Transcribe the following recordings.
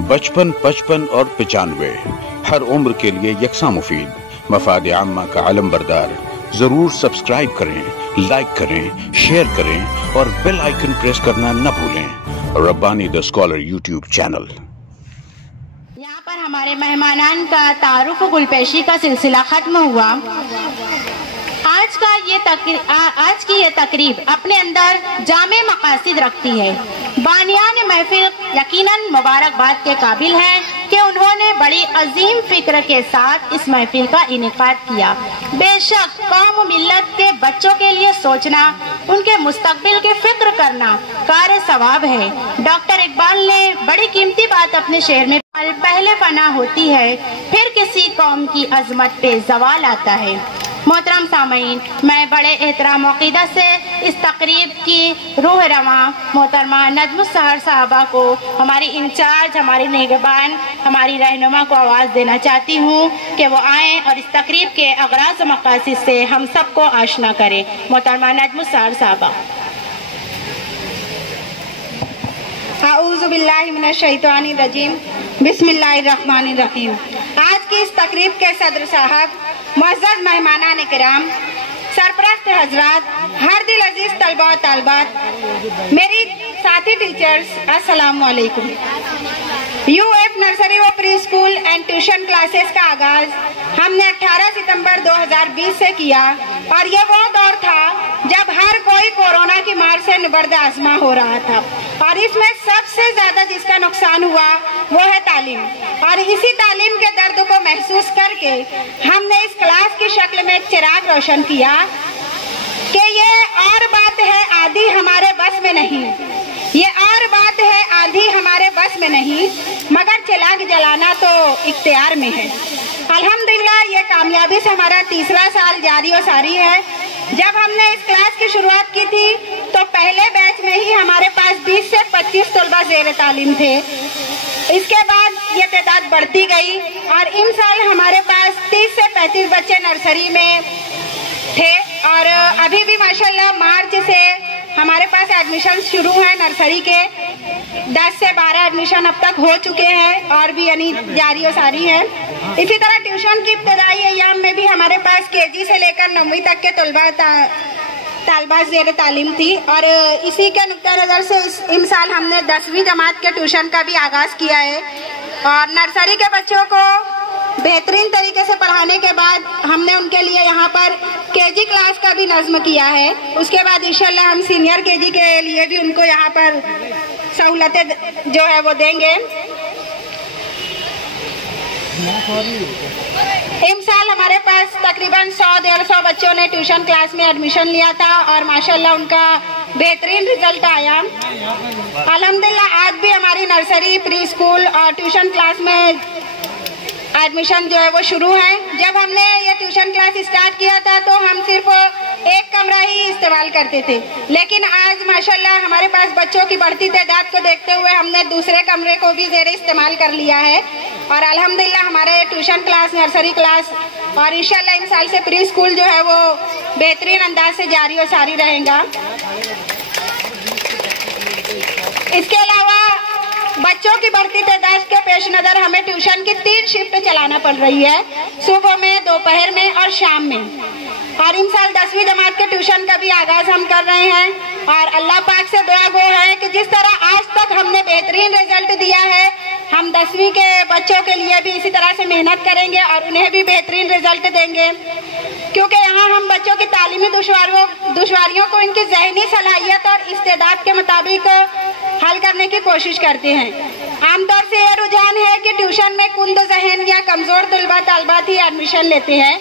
55, 55 और 95 हर उम्र के लिए यकसा मुफीद। मफाद आम्मा का आलम बरदार। जरूर सब्सक्राइब करें, लाइक करें, शेयर करें और बेल आइकन प्रेस करना न भूलें। Rabbani the scholar YouTube channel. यहाँ पर हमारे मेहमानान का तारुफ गुलपेशी का सिलसिला खत्म हुआ। आज की ये तकरीब अपने अंदर जामे मकासिद रखती है। बानियान महफिल यकीनन मुबारकबाद के काबिल है कि उन्होंने बड़ी अजीम फिक्र के साथ इस महफिल का इनेकाद किया। बेशक कौम मिल्लत के बच्चों के लिए सोचना, उनके मुस्तकबिल की फिक्र करना कार सवाब है। डॉक्टर इकबाल ने बड़ी कीमती बात अपने शेर में, पहले फना होती है फिर किसी कौम की अजमत पे जवाल आता है। मोहतरम सामीन, मैं बड़े एहतराम अक़ीदत से इस तकरीब की रूह रवा मोहतरमा नजमुस सहर साहबा को, हमारी इंचार्ज, हमारी निगहबान, हमारी रहनुमा को आवाज़ देना चाहती हूँ कि वो आएँ और इस तकरीब के अगराज़ मकासिद से हम सबको आशना करें। मोहतरमा नजमुस सहर साहबा। आऊज़ु बिल्लाहि मिनश शैतानिर रजीम, बिस्मिल्लाहिर रहमानिर रहीम। आज की इस तकरीब के सदर साहब, मुअज़्ज़ज़ मेहमानान किराम, सरपरस्त हजरात, हर दिल अजीज तलबा तालबात, मेरी साथी टीचर्स, अस्सलाम वालेकुम। यूएफ नर्सरी व pre school and tuition classes का आगाज हमने 18 सितंबर 2020 से किया और ये वो दौर था जब हर कोई कोरोना की मार से निबर्द आज़मा हो रहा था और इसमें सबसे ज्यादा जिसका नुकसान हुआ वो है तालीम। और इसी तालीम के दर्द को महसूस करके हमने इस क्लास की शक्ल में चिराग रोशन किया कि ये और बात है आधी हमारे बस में नहीं, ये और बात है आधी हमारे बस में नहीं, मगर चिराग जलाना तो इख्तियार में है। अल्हम्दुलिल्लाह ये कामयाबी से हमारा तीसरा साल जारी और सारी है। जब हमने इस क्लास की शुरुआत की थी तो पहले बैच में ही हमारे पास 20 से 25 तलबा ज़ेर तालीम थे। इसके बाद ये तादाद बढ़ती गई और इन साल हमारे पास 30 से 35 बच्चे नर्सरी में थे और अभी भी माशाल्लाह मार्च से हमारे पास एडमिशन शुरू हैं। नर्सरी के 10 से 12 एडमिशन अब तक हो चुके हैं और भी यानी जारी और सारी है। इसी तरह ट्यूशन की इब्तदाई अय्याम में भी हमारे पास केजी से लेकर 9वीं तक के तालबा ज़ेर तालीम थी और इसी के नुक्ता नज़र से इस साल हमने 10वीं जमात के ट्यूशन का भी आगाज़ किया है और नर्सरी के बच्चों को बेहतरीन तरीके से पढ़ाने के बाद हमने उनके लिए यहाँ पर केजी क्लास का भी नज़्म किया है। उसके बाद इंशाल्लाह हम सीनियर केजी के लिए भी उनको यहाँ पर सहूलतें जो है वो देंगे। इस साल हमारे पास तकरीबन 100-150 बच्चों ने ट्यूशन क्लास में एडमिशन लिया था और माशाल्लाह उनका बेहतरीन रिजल्ट आया। अल्हम्दुलिल्लाह आज भी हमारी नर्सरी, प्री स्कूल और ट्यूशन क्लास में एडमिशन जो है वो शुरू है। जब हमने ये ट्यूशन क्लास स्टार्ट किया था तो हम सिर्फ एक कमरा ही इस्तेमाल करते थे, लेकिन आज माशाल्लाह हमारे पास बच्चों की बढ़ती तादाद को देखते हुए हमने दूसरे कमरे को भी ज़ेरे इस्तेमाल कर लिया है और अल्हम्दुलिल्लाह हमारे ट्यूशन क्लास, नर्सरी क्लास और इंशाल्लाह इन साल से प्री स्कूल जो है वो बेहतरीन अंदाज से जारी और सारी रहेगा। इसके अलावा बच्चों की बढ़ती तादाद के पेश नज़र हमें ट्यूशन की 3 शिफ्ट चलाना पड़ रही है, सुबह में, दोपहर में और शाम में। और इन साल 10वीं जमात के ट्यूशन का भी आगाज हम कर रहे हैं और अल्लाह पाक से दुआ गो है कि जिस तरह आज तक हमने बेहतरीन रिजल्ट दिया है, हम 10वीं के बच्चों के लिए भी इसी तरह से मेहनत करेंगे और उन्हें भी बेहतरीन रिजल्ट देंगे, क्योंकि यहाँ हम बच्चों की तालीमी दुश्वारियों को इनकी ज़हनी सलाहियत और इस्तेदाद के मुताबिक हल करने की कोशिश करते हैं। आमतौर से यह रुझान है कि ट्यूशन में कुंद ज़हन या कमज़ोर तलबा तालबात ही एडमिशन लेते हैं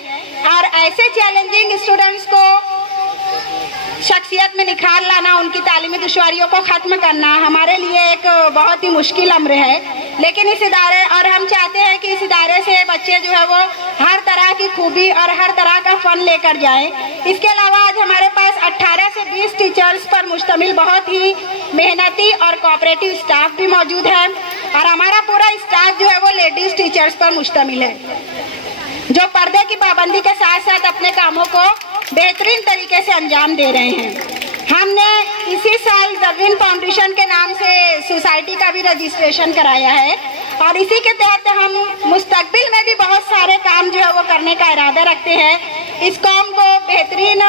और ऐसे चैलेंजिंग स्टूडेंट्स को शख्सियत में निखार लाना, उनकी तालीमी दुश्वारियों को ख़त्म करना हमारे लिए एक बहुत ही मुश्किल अम्र है। लेकिन इस इदारे और हम चाहते हैं कि इस इदारे से बच्चे जो है वो हर तरह की खूबी और हर तरह का फ़न लेकर जाएं। इसके अलावा आज हमारे पास 18 से 20 टीचर्स पर मुश्तमिल बहुत ही मेहनती और कोऑपरेटिव स्टाफ भी मौजूद है और हमारा पूरा स्टाफ जो है वो लेडीज़ टीचर्स पर मुश्तमिल है, जो पर्दे की पाबंदी के साथ साथ अपने कामों को बेहतरीन तरीके से अंजाम दे रहे हैं। हमने इसी साल ज़रवीन फाउंडेशन के नाम से सोसाइटी का भी रजिस्ट्रेशन कराया है और इसी के तहत हम मुस्तकबिल में भी बहुत सारे काम जो है वो करने का इरादा रखते हैं। इस कौम को बेहतरीन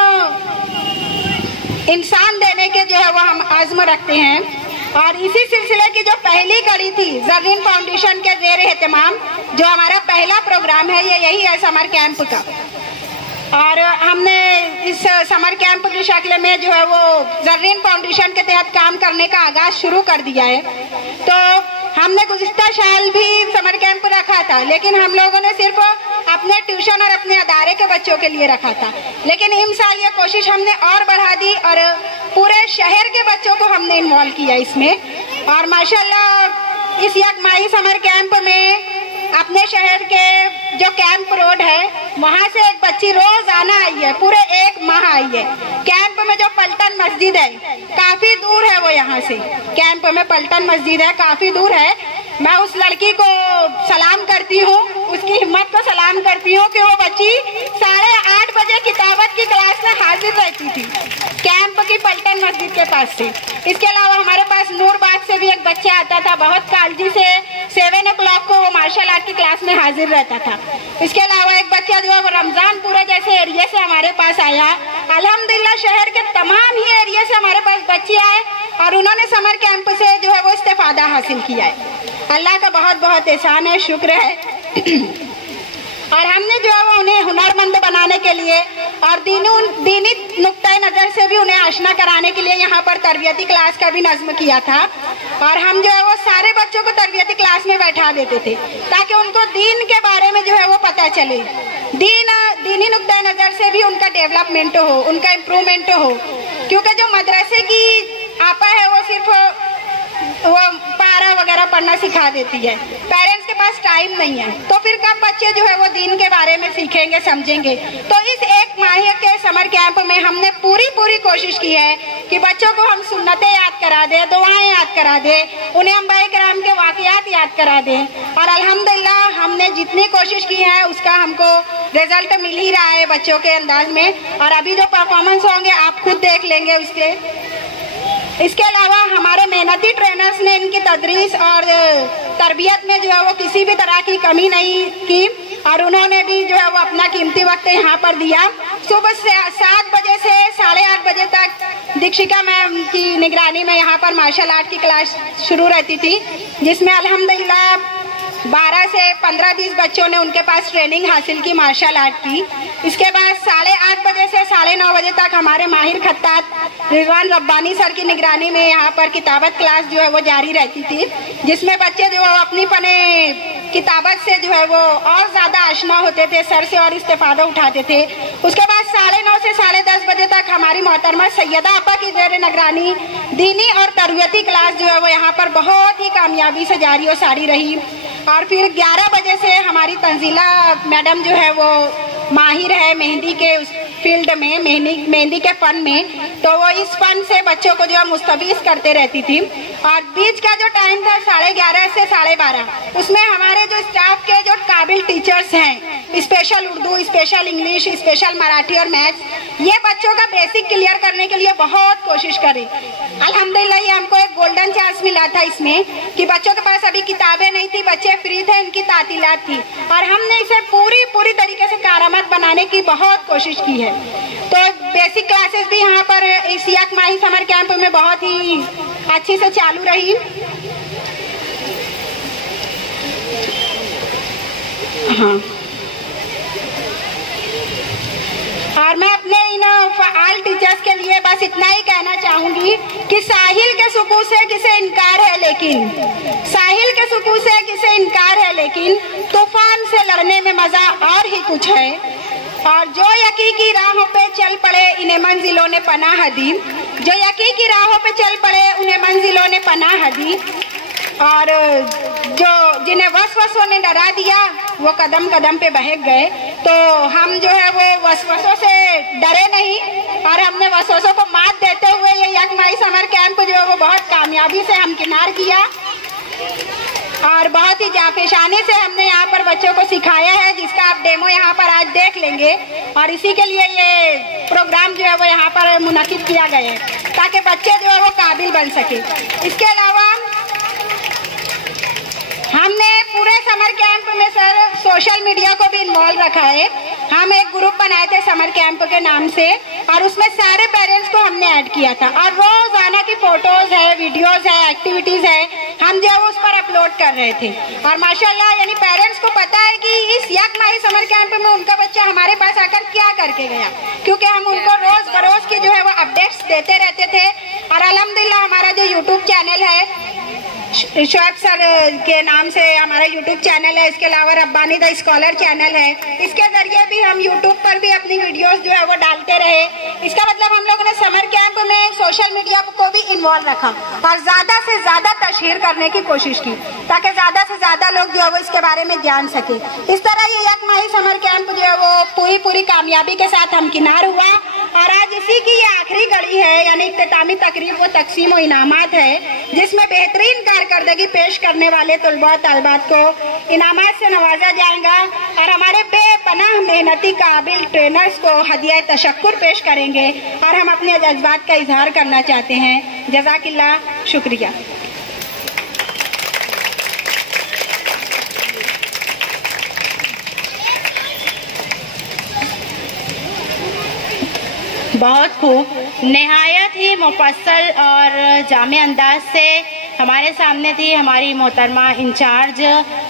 इंसान देने के जो है वो हम आज़म रखते हैं। और इसी सिलसिले की जो पहली कड़ी थी ज़रीन फाउंडेशन के ज़ेर एहतमाम जो हमारा पहला प्रोग्राम है, ये यही है समर कैंप का। और हमने इस समर कैंप की शक्ल में जो है वो ज़रीन फाउंडेशन के तहत काम करने का आगाज शुरू कर दिया है। तो हमने गुज़िश्ता साल भी समर कैंप रखा था, लेकिन हम लोगों ने सिर्फ अपने ट्यूशन और अपने अदारे के बच्चों के लिए रखा था। लेकिन इस साल ये कोशिश हमने और बढ़ा दी और पूरे शहर के बच्चों को हमने इन्वॉल्व किया इसमें। और माशाल्लाह इस यकमाही समर कैंप में अपने शहर के जो कैंप रोड है वहाँ से एक बच्ची रोजाना आई है, पूरे 1 माह आई है। कैंप में जो पलटन मस्जिद है काफी दूर है, वो यहाँ से कैंप में पलटन मस्जिद है, काफी दूर है। मैं उस लड़की को सलाम करती हूँ, उसकी हिम्मत को सलाम करती हूँ कि वो बच्ची 8:30 बजे किताबत की क्लास में हाजिर रहती थी कैंप की पलटन मस्जिद के पास से। इसके अलावा हमारे पास नूरबाग से भी एक बच्चा आता था, बहुत कालजी से 7 o'clock को वो मार्शल आर्ट की क्लास में हाजिर रहता था। इसके अलावा एक बच्चा जो है वो रमजानपुरा जैसे एरिया से हमारे पास आया। अल्हम्दुलिल्लाह शहर के तमाम ही एरिया से हमारे पास बच्चे आए और उन्होंने समर कैंप से जो है वो इस्तेफादा हासिल किया है। अल्लाह का बहुत बहुत एहसान है, शुक्र है। और हमने जो है वो उन्हें हुनरमंद बनाने के लिए और दीनी नुक्ता नज़र से भी उन्हें आशना कराने के लिए यहाँ पर तरबियती क्लास का भी नज़्म किया था। और हम जो है वो सारे बच्चों को तरबियती क्लास में बैठा देते थे ताकि उनको दीन के बारे में जो है वो पता चले, दीनी नुक्ता नज़र से भी उनका डेवलपमेंट हो, उनका इम्प्रूवमेंट हो। क्योंकि जो मदरसे की आपा है वो सिर्फ वो पारा वगैरह पढ़ना सिखा देती है, पेरेंट्स के पास टाइम नहीं है, तो फिर कब बच्चे जो है वो दीन के बारे में सीखेंगे, समझेंगे। तो इस 1 माह के समर कैंप में हमने पूरी कोशिश की है कि बच्चों को हम सुन्नतें याद करा दें, दुआएं याद करा दें, उन्हें अंबिया किराम के वाक़यात याद करा दें। और अल्हम्दुलिल्लाह हमने जितनी कोशिश की है उसका हमको रिजल्ट मिल ही रहा है बच्चों के अंदाज में। और अभी जो परफॉर्मेंस होंगे आप खुद देख लेंगे उसके। इसके अलावा हमारे मेहनती ट्रेनर्स ने इनकी तदरीस और तरबियत में जो है वो किसी भी तरह की कमी नहीं की और उन्होंने भी जो है वो अपना कीमती वक्त यहाँ पर दिया। सुबह से 7 बजे से 8:30 बजे तक दीक्षिका मैम की निगरानी में यहाँ पर मार्शल आर्ट की क्लास शुरू रहती थी, जिसमें अल्हम्दुलिल्लाह 12 से 15-20 बच्चों ने उनके पास ट्रेनिंग हासिल की मार्शल आर्ट की। इसके बाद 8:30 बजे से 9:30 बजे तक हमारे माहिर खत्तात रिजवान रब्बानी सर की निगरानी में यहाँ पर किताबत क्लास जो है वो जारी रहती थी, जिसमें बच्चे जो है अपनी पने किताबत से जो है वो और ज़्यादा आशना होते थे, सर से और इस्तेफादा उठाते थे। उसके बाद 9:30 से 10:30 बजे तक हमारी मोहतरमा सैयदा आपा की ज़ेर निगरानी दीनी और तरबियती क्लास जो है वो यहाँ पर बहुत ही कामयाबी से जारी और सारी रही। और फिर 11 बजे से हमारी तंजीला मैडम जो है वो माहिर है मेहंदी के उस फील्ड में, मेहंदी के फन में, तो वो इस फन से बच्चों को जो है मुस्तबीज करते रहती थी। और बीच का जो टाइम था 11:30 से 12:30, उसमें हमारे जो स्टाफ के जो काबिल टीचर्स हैं, special Urdu, special English, special Marathi और मैथ्स, ये बच्चों का बेसिक क्लियर करने के लिए बहुत कोशिश करें। अल्हम्दुलिल्लाह ये हमको एक गोल्डन चांस मिला था इसमें कि बच्चों के पास अभी किताबें नहीं थी, बच्चे फ्री थे, इनकी तातीलात थी और हमने इसे पूरी तरीके से कारामद बनाने की बहुत कोशिश की है। तो बेसिक क्लासेस भी यहाँ पर इस यकमाही समर कैंप में बहुत ही अच्छी से चालू रही। हाँ, और मैं अपने इन फ़आल टीचर्स के लिए बस इतना ही कहना चाहूंगी कि साहिल के सुकून से किसे इनकार है, लेकिन साहिल के सुकून से किसे इनकार है, लेकिन तूफान से लड़ने में मजा और ही कुछ है। और जो यकी की राहों पे चल पड़े इन्हें मंजिलों ने पनाह दी, जो यकी की राहों पे चल पड़े उन्हें मंजिलों ने पनाह दी। और जो जिन्हें वसवसों ने डरा दिया वो कदम कदम पे बहक गए। तो हम जो है वो वसवसों से डरे नहीं और हमने वसवसों को मात देते हुए ये यकमाही समर कैंप जो है वो बहुत कामयाबी से हमकिनार किया और बहुत ही जाफेशानी से हमने यहाँ पर बच्चों को सिखाया है, जिसका आप डेमो यहाँ पर आज देख लेंगे। और इसी के लिए ये प्रोग्राम जो है वो यहाँ पर मुनक़िद किया गया है ताकि बच्चे जो है वो काबिल बन सके। इसके अलावा हमने सोशल मीडिया को भी इन्वॉल्व रखा है। हम एक ग्रुप बनाए थे समर कैंप के नाम से और उसमें सारे पेरेंट्स को हमने ऐड किया था और रोजाना की फोटोज है, वीडियोज है, एक्टिविटीज है, हम जो उस पर अपलोड कर रहे थे। और माशाल्लाह यानी पेरेंट्स को पता है कि इस यक माही समर कैंप में उनका बच्चा हमारे पास आकर क्या करके गया, क्योंकि हम उनको रोज बरोज की जो है वो अपडेट्स देते रहते थे। और अल्हम्दुलिल्लाह हमारा जो यूट्यूब चैनल है, शोएब सर के नाम से हमारा यूट्यूब चैनल है, इसके अलावा रब्बानी द स्कॉलर चैनल है, इसके जरिए भी हम यूट्यूब पर भी अपनी वीडियोस जो है वो डालते रहे। इसका मतलब हम लोगों ने समर कैंप में सोशल मीडिया को भी इन्वॉल्व रखा और ज्यादा से ज्यादा तशहीर करने की कोशिश की ताकि ज्यादा से ज्यादा लोग जो है वो इसके बारे में जान सके। इस तरह ये यक माही समर कैंप जो है वो पूरी कामयाबी के साथ हमकिनार हुआ और आज इसी की ये आखिरी घड़ी है, यानी इख्तितामी तकरीब वो तकसीम व इनामात है, जिसमें बेहतरीन कारकर्दगी पेश करने वाले तलबा तलबात को इनामात से नवाजा जाएगा और हमारे बेपनाह मेहनती काबिल ट्रेनर्स को हदिया तशक्कुर पेश करेंगे और हम अपने जज्बात का इजहार करना चाहते हैं। जज़ाकिल्लाह, शुक्रिया। बहुत खूब, निहायत ही मुफस्सल और जामे अंदाज से हमारे सामने थी हमारी मोहतरमा इंचार्ज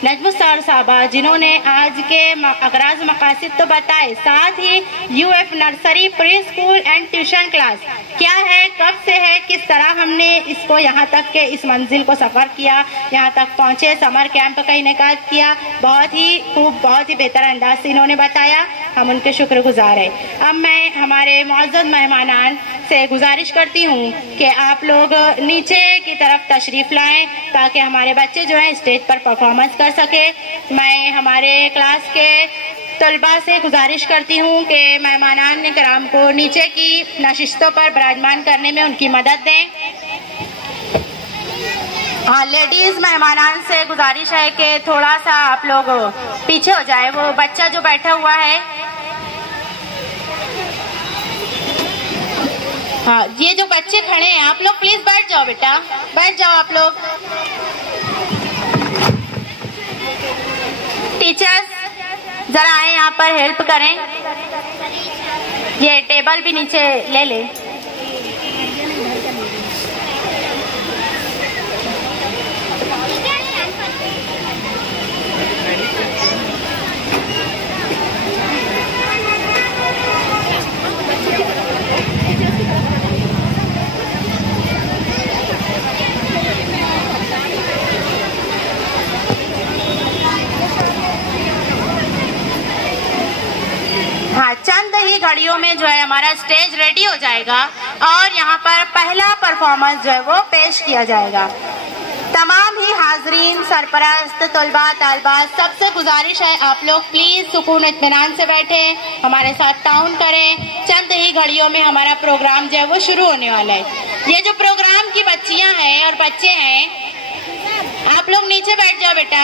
नजमुस्तार साहबा, जिन्होंने आज के अगराज मकासद तो बताए, साथ ही UF nursery pre school and tuition class क्या है, कब से है, किस तरह हमने इसको यहाँ तक के इस मंजिल को सफ़र किया, यहाँ तक पहुँचे, समर कैंप का इनेकाद किया, बहुत ही खूब, बहुत ही बेहतर अंदाज से इन्होंने बताया। हम उनके शुक्रगुजार हैं। अब मैं हमारे मुअज़्ज़ज़ मेहमानान से गुजारिश करती हूँ कि आप लोग नीचे की तरफ तशरीफ लाएं ताकि हमारे बच्चे जो हैं स्टेज पर परफॉर्मेंस कर सके। मैं हमारे क्लास के तलबा से गुजारिश करती हूँ कि मेहमानान कराम को नीचे की नशिस्तों पर विराजमान करने में उनकी मदद दें। हाँ, लेडीज मेहमानान से गुजारिश है कि थोड़ा सा आप लोग पीछे हो जाए। वो बच्चा जो बैठा हुआ है, हाँ, ये जो बच्चे खड़े हैं, आप लोग प्लीज बैठ जाओ बेटा, बैठ जाओ आप लोग। टीचर्स जरा आए यहाँ पर, हेल्प करें, ये टेबल भी नीचे ले ले। हाँ, चंद ही घड़ियों में जो है हमारा स्टेज रेडी हो जाएगा और यहाँ पर पहला परफॉर्मेंस जो है वो पेश किया जाएगा। तमाम ही हाजरीन, सरपरस्त, तलबा तालबात, सबसे गुजारिश है आप लोग प्लीज सुकून इत्मीनान से बैठें, हमारे साथ ताउन करें। चंद ही घड़ियों में हमारा प्रोग्राम जो है वो शुरू होने वाला है। ये जो प्रोग्राम की बच्चियां हैं और बच्चे हैं, आप लोग नीचे बैठ जाओ बेटा।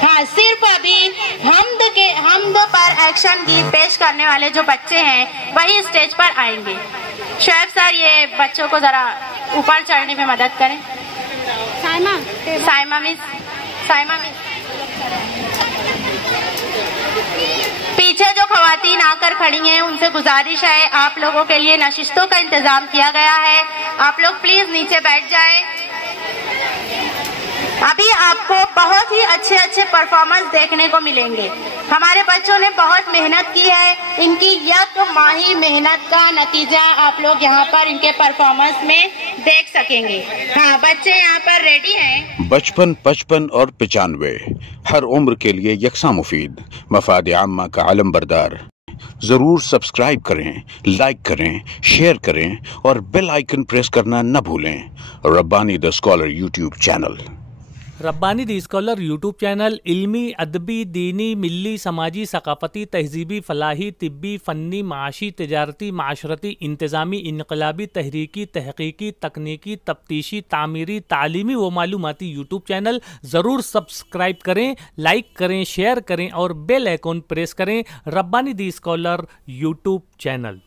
हाँ, सिर्फ अभी हमद पर एक्शन गीत पेश करने वाले जो बच्चे हैं वही स्टेज पर आएंगे। शोएब सर, ये बच्चों को जरा ऊपर चढ़ने में मदद करें। साइमा मिस, पीछे जो खवातीन आकर खड़ी हैं उनसे गुजारिश है, आप लोगों के लिए नशिस्तों का इंतजाम किया गया है, आप लोग प्लीज नीचे बैठ जाएं। अभी आपको बहुत ही अच्छे अच्छे परफॉर्मेंस देखने को मिलेंगे। हमारे बच्चों ने बहुत मेहनत की है, इनकी यक माही मेहनत का नतीजा आप लोग यहाँ पर इनके परफॉर्मेंस में देख सकेंगे। हाँ, बच्चे यहाँ पर रेडी हैं। बचपन, 55 और 95 हर उम्र के लिए यकसा मुफीद, मफाद आम्मा का आलम बरदार। जरूर सब्सक्राइब करें, लाइक करें, शेयर करें और बेल आइकन प्रेस करना न भूलें। Rabbani the scholar YouTube channel. Rabbani the scholar YouTube channel इल्मी, अदबी, दीनी, मिली, समाजी, सकाफती, तहजीबी, फलाही, तिब्बी, फ़न्नी, माशी, तिजारती, माशरती, इंतज़ामी, इनकलाबी, तहरीकी, तहकीकी, तकनीकी, तफ्तीशी, तामीरी, तालीमी व मालूमाती यूट्यूब चैनल। ज़रूर सब्सक्राइब करें, लाइक करें, शेयर करें और बेल आइकन प्रेस करें। Rabbani the scholar YouTube channel.